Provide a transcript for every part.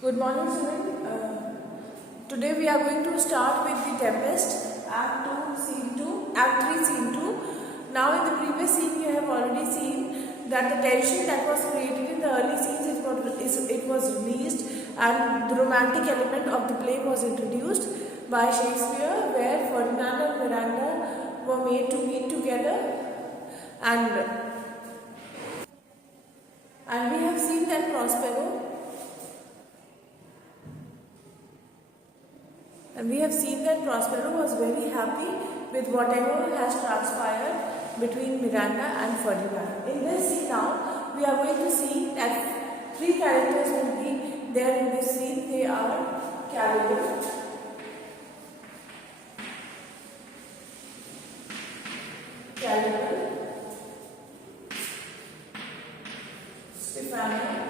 Good morning, students. Today we are going to start with The Tempest, Act 2, Scene 2, Act 3, Scene 2. Now, in the previous scene, you have already seen that the tension that was created in the early scenes it was released, and the romantic element of the play was introduced by Shakespeare, where Ferdinand and Miranda were made to meet together, and we have seen that Prospero. And we have seen that Prospero was very happy with whatever has transpired between Miranda and Ferdinand. In this scene now, we are going to see that three characters will be there in this scene. They are Caliban, Stephano,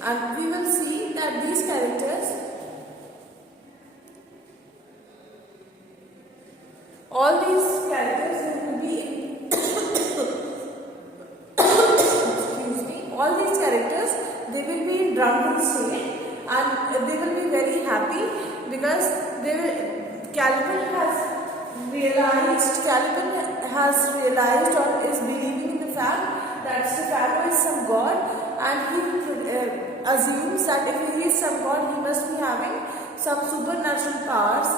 and we will see that these characters, all these characters will be excuse me, all these characters, they will be in drunken state and they will be very happy because Caliban has realized or is believing in the fact that Stephano is some god, and he assumes that if he is some god, he must be having some supernatural powers,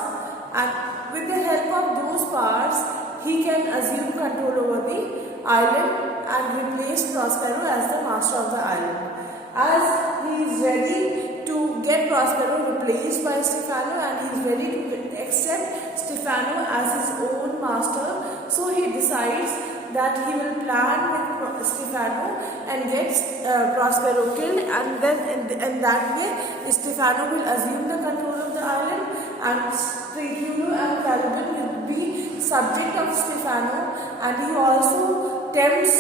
and with the help of those powers, he can assume control over the island and replace Prospero as the master of the island. As he is ready to get Prospero replaced by Stephano, and he is ready to accept Stephano as his own master, so he decides that he will plan with Stephano and get Prospero killed, and then in that way Stephano will assume the control of the island, and Triculo and Caliban will be subject of Stephano, and he also tempts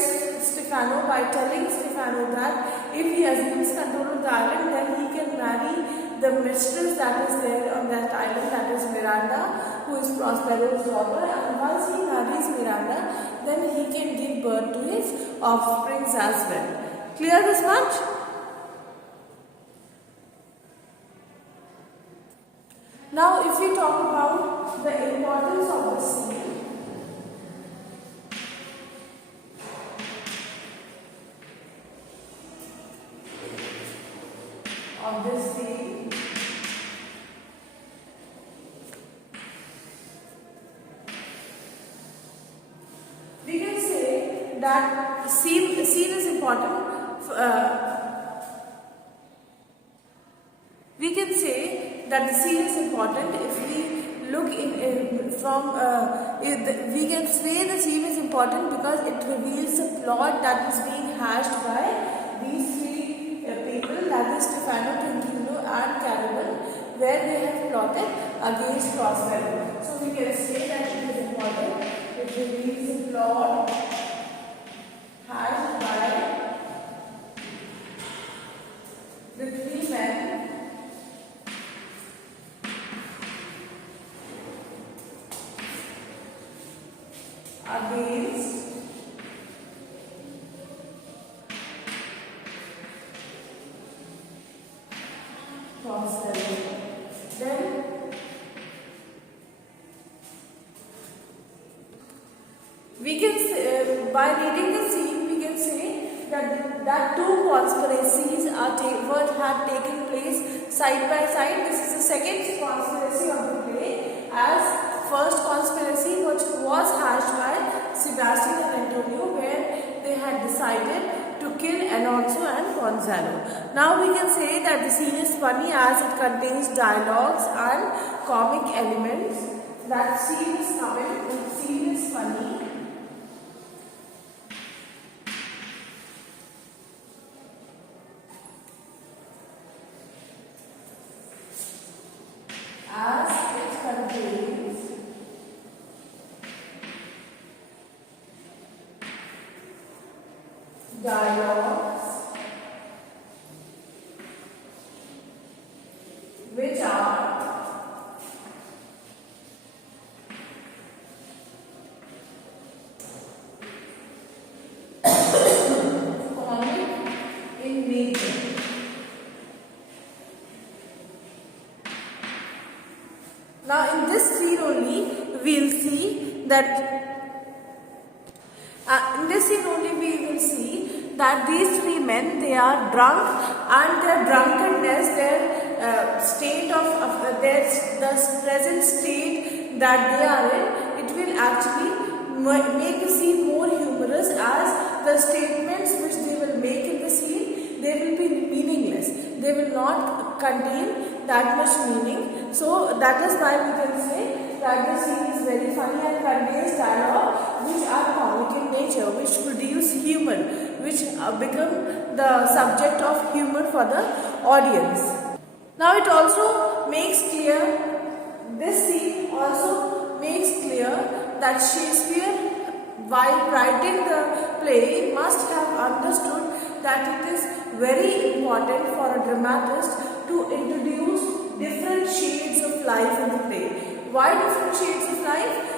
Stephano by telling Stephano that if he assumes control of the island, then he can marry the mistress that is there on that island, that is Miranda, who is Prospero's daughter, and once he marries Miranda, then he can give birth to his offsprings as well. Clear this much? Now, if we talk about the importance of the scene, of this scene, we can say that scene is important. We can say that the scene is important if we look we can say the scene is important because it reveals the plot that is being hashed by these three people, that is Stephano, Triculo and Caliban, where they have plotted against Prospero. So we can say that it is important. It reveals the plot hashed by the three men against Prospero. Then we can say, by reading the scene, we can say that two conspiracies had taken place side by side. This is the second conspiracy of the play, as first conspiracy which was hashed by Sebastian and Antonio, where they had decided to kill Alonso and Gonzalo. Now we can say that the scene is funny as it contains dialogues and comic elements. That scene is coming, the scene is funny. As it contains dialogues which are comic in nature. Now in this scene only we'll see that we will see that these three men, they are drunk, and their drunkenness, their state of the present state that they are in, it will actually make the scene more humorous, as the statements which they will make in the scene, they will be meaningless. They will not contain that much meaning. So that is why we can say that the scene is very funny and contains dialogue which are comic in nature, which produce humor, which become the subject of humor for the audience. Now it also makes clear, this scene also makes clear that Shakespeare, while writing the play, must have understood that it is very important for a dramatist to introduce different shades of life in the play. Why different shades of life?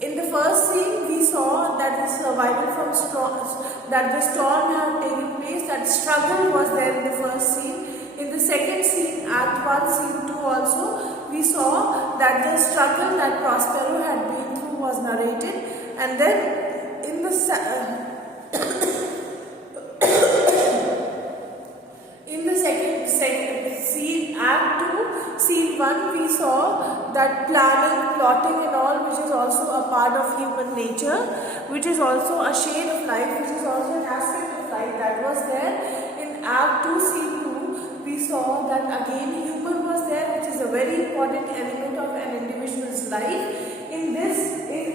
In the first scene, we saw that the survival from storm, that the storm had taken place, that struggle was there in the first scene. In the second scene, Act 1, Scene 2 also, we saw that the struggle that Prospero had been through was narrated. And then in the second scene, Act 2, Scene 1, we saw that planning, plotting and all, which is also a part of human nature, which is also a shade of life, which is also an aspect of life that was there. In Act 2, Scene 2, we saw that again humor was there, which is a very important element of an individual's life. In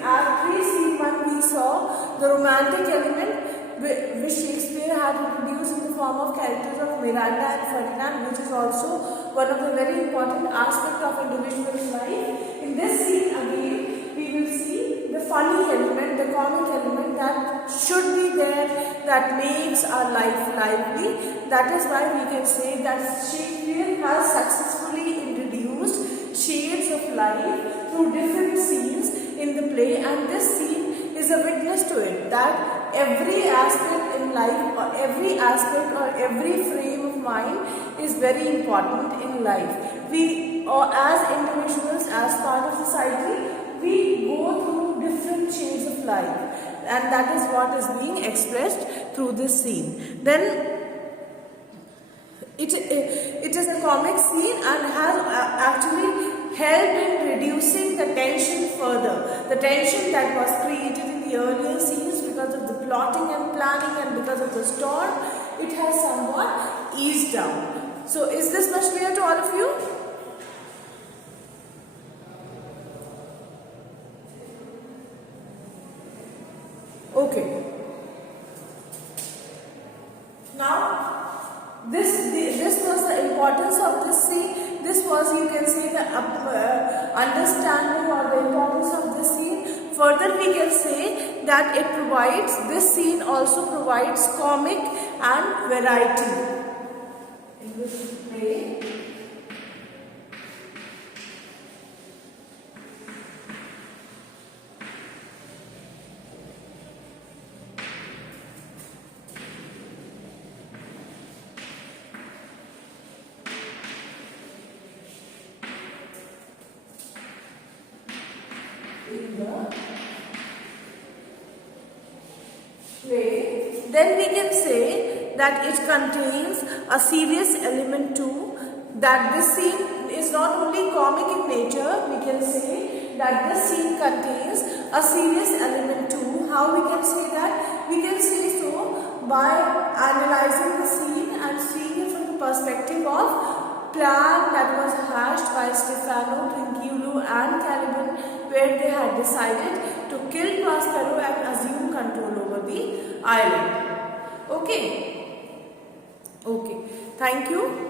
Act 3, Scene 1, we saw the romantic element which Shakespeare had introduced in the form of characters of Miranda and Ferdinand, which is also one of the very important aspects of individual's life. In this scene again, we will see the funny element, the comic element that should be there, that makes our life lively. That is why we can say that Shakespeare has successfully introduced shades of life through different scenes in the play, and this scene is a witness to it, that every aspect in life, or every aspect or every frame of mind is very important in life. We, or as individuals, as part of society, we go through different shades of life, and that is what is being expressed through this scene. Then it is a comic scene and has actually helped in reducing the tension further. The tension that was created in the earlier scenes because of the plotting and planning and because of the storm, it has somewhat eased down. So is this much clear to all of you? Okay. Now, this was the importance of this scene. This was, you can say, the understanding or the importance of this scene. Further, we can say that it provides, this scene also provides comic and variety in this play. Then we can say that it contains a serious element too, that this scene is not only comic in nature, we can say that this scene contains a serious element too. How we can say that? We can say so by analyzing the scene and seeing it from the perspective of plan that was hatched by Stefano, Trinculo and Caliban, where they had decided to kill Prospero and assume control over the island. Okay. Thank you.